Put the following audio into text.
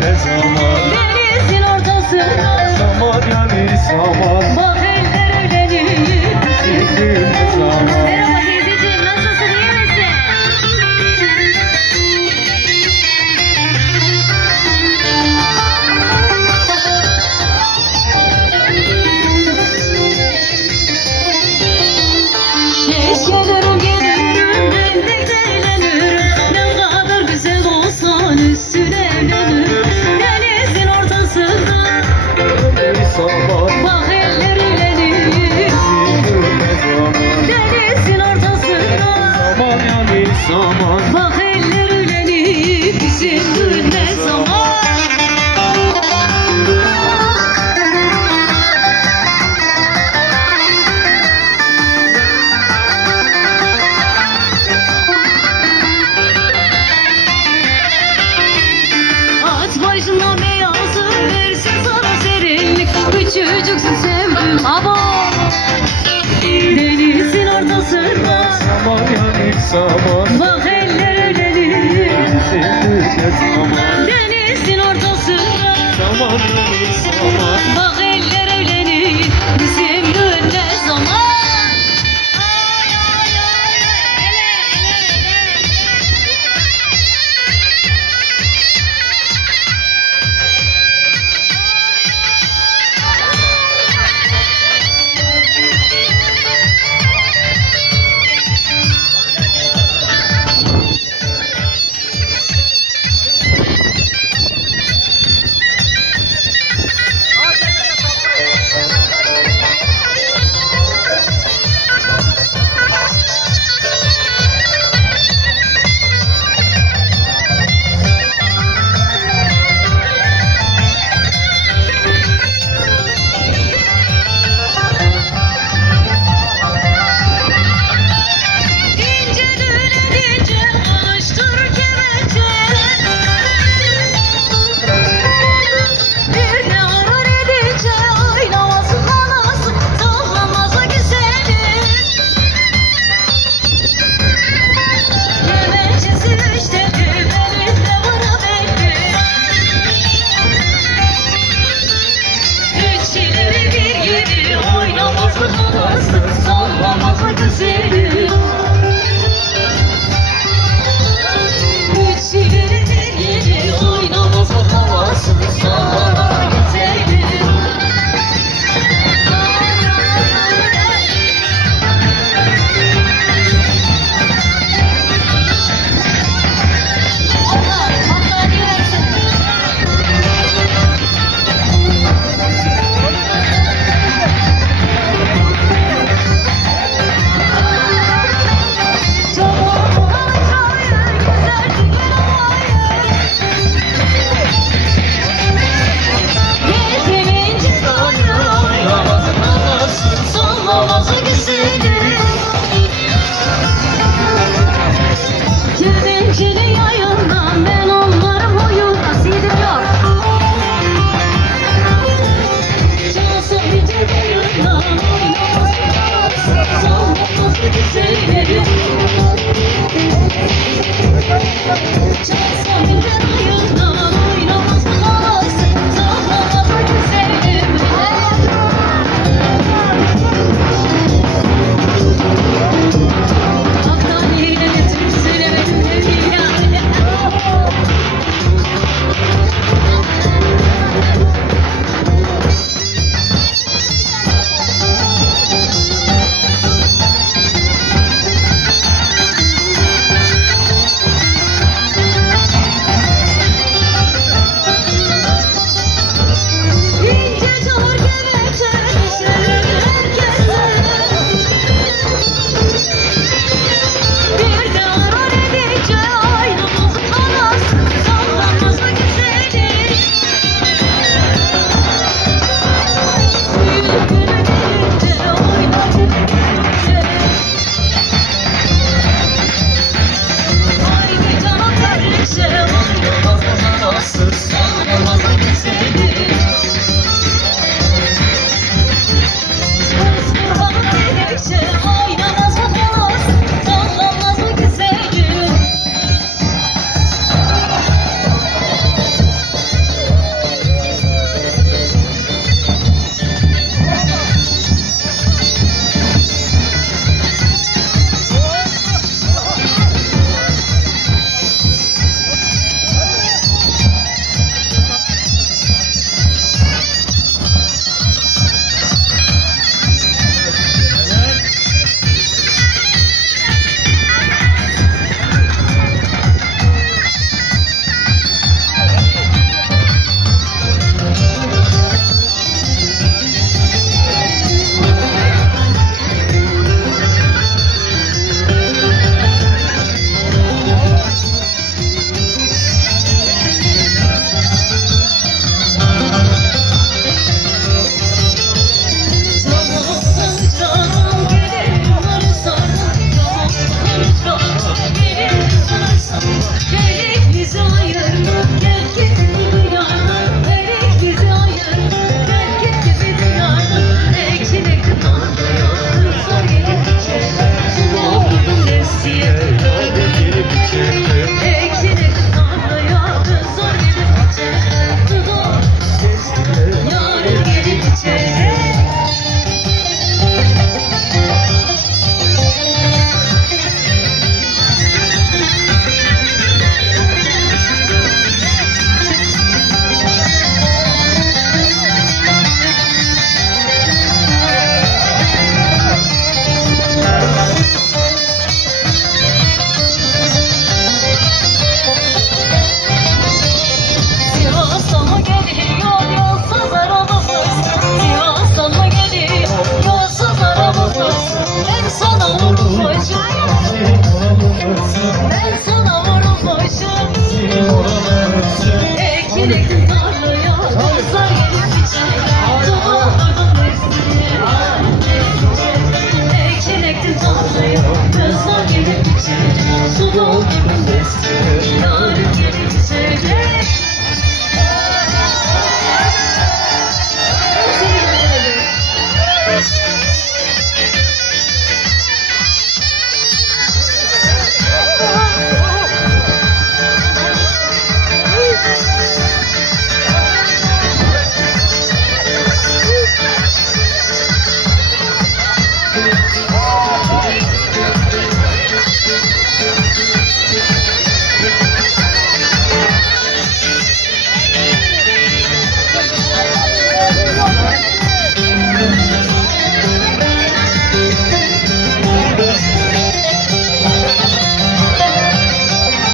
ne zaman? Denizin ortasında Zaman yani zaman? Bak Denizin